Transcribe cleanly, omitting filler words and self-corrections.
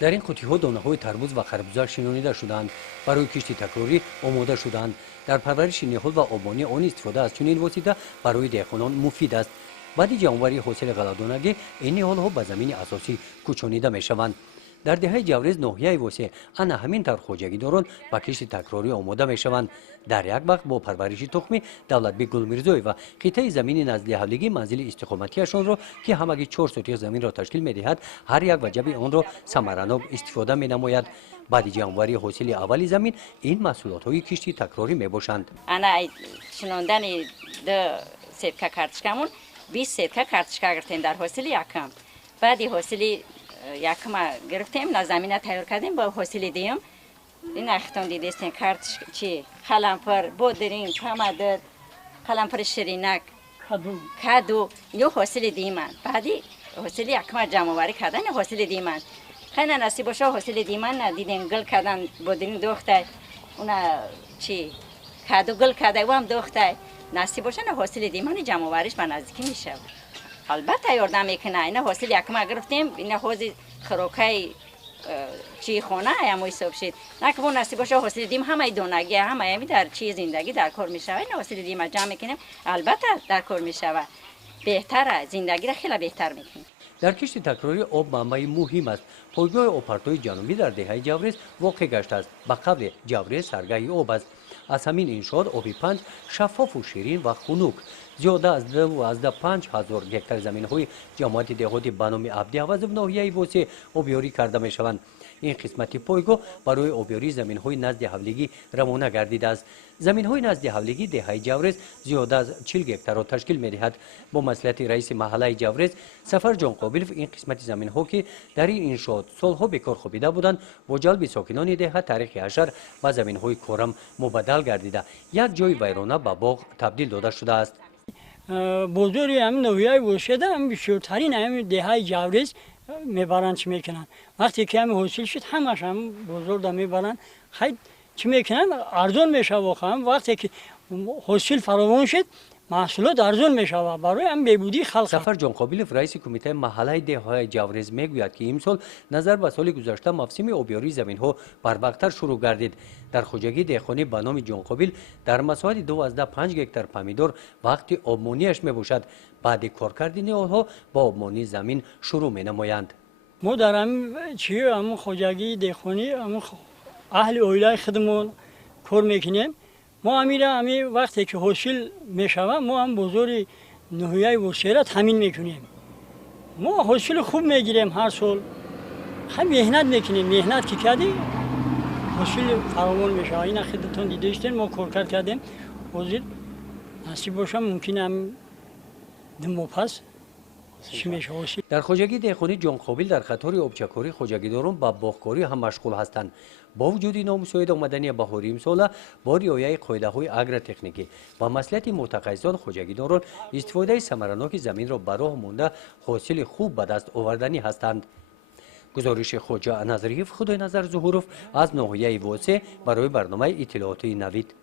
در این قوطی‌ها دانه‌های تربوز و خربزه شنانیده شدند. برای کشت تکراری آماده شدند. در پرورش نهال و آبانی آن استفاده از چنین وسیله برای دهقانان مفید است. بعد جمع‌آوری حاصل غله‌دانگی این نهال‌ها به زمین اساسی کوچانیده می‌شوند. در دهه جوریز ناحیه وسیع انا همین طور خوجگیداران با کشت تکراری آماده می‌شوند. در یک وقت با پرورش تخمی دولتبک گلمیرزوی و قطعه زمین نزد حولگی منزل استقامتیشان را که همگی 4 سوتیق زمین را تشکیل می‌دهد هر یک وجب آن را ثمراناب استفاده می‌نماید. بعد جمع‌آوری حاصل اولی زمین این محصولات‌های کشتی تکراری می‌باشند. انا شنوندن دو سیتکا کارتشکامون 20 سیتکا کارتشکا گرفتیم در حاصل یکم. بعد حاصل یکم گرفتیم نه زمین تیار کردیم با حاصل دیم این اختون دیدستین کارتش چی قلمپر بودرین پامادر قلمپر شیرینک کادو یو حاصل دیمان بعدی حاصل یکم جمع‌آوری کردن حاصل دیمان خیلی نصیب باشه حاصل دیمان دیدین گل کردن بودرین دوخته اونا چی کادو گل کرده و هم دوخته نصیب باشه نه حاصل دیمان جمع‌آوریش به نزدیکی میشه. البته یاردم میکنه اینا حاصل یکم گرفتیم اینا حوزی خروکای چی خونه هم حساب شد نه که نصیب باشه حاصل دیم همه دونگی همه در چی زندگی در کار میشوه اینا حاصل دیم جمع میکنیم البته در کار میشوه بهتره زندگی را خیلی بهتر میکنیم. در کشت تکراری آب منبع مهم است. پایگاه آبپرتوی جنوبی در دهه جوریز واقع گشته است. به قبل جوریز سرگاه آب است. از همین انشاءات آبی پنج شفاف و شیرین و خنک زیاده از 5,000 هکتار زمین‌های جماعت دهاتی به نام عبدی عوض و ناحیه وسیع آبیاری کرده می‌شوند. این قسمت پایگاه برای آبیاری زمین‌های نزد حولگی روانه گردیده است. زمین‌های نزد حولگی دهه جوریز زیاده از 40 هکتار را تشکیل می‌دهد. با مصلحت رئیس محله جوریز سفر جان قابلوف این قسمت زمین‌ها که در این انشاءات سالها به کار خوابیده بودند با جلب ساکنان دهه تاریخ اشر و زمین‌های کورم مبادل گردیده یک جای ویرانه به باغ تبدیل داده شده است. بزرگی هم نویای وشده هم بیشترین هم دهه جوریز میبرند چی میکنن وقتی که هم حاصل شد همش هم بزرگ میبرند خیلی چی میکنن ارزان میشه واقعا وقتی که حاصل فراوان شد محصولات ارزان میشه برای هم بهبودی خلق. سفر جان قابلوف رئیس کمیته محله دهه جوریز میگوید که امسال نظر به سال گذشته موسم آبیاری زمین‌ها بروقتر شروع گردید. در خوجگی دهخانه به نام جان قابل در مساحت 2.5 هکتار پامیدور وقتی آبمانیش میباشد بعد کار کردن آنها با آبمانی زمین شروع مینمایند. ما در هم چی هم خوجگی دهخانه هم اهل اویلای خدمون کار میکنیم ما امی وقتی که حاصل میشوه ما هم بزرگ ناحیه وسیع تامین میکنیم ما حاصل خوب میگیریم هر سال خیلی مهنت میکنیم مهنت که کردیم حاصل فراوان میشه این خدمتتون دیدید ما کار کردیم حاضر نصیب باشه ممکنه هم دم پس در خوجگی دهخانه جان قابل در خطر آبچکاری خوجگیداران با باغکاری هم مشغول هستند. با وجود نامساعد آمدنی بهاری امسال با رعایت قاعده‌های اگرتکنیکی و مصلحت متخصصان خوجگیداران استفاده ثمرناک زمین را به راه مانده حاصل خوب به دست آوردنی هستند. گزارش خواجه نظریف خدای نظر ظهوروف از ناحیه واسع برای برنامه اطلاعاتی نوید.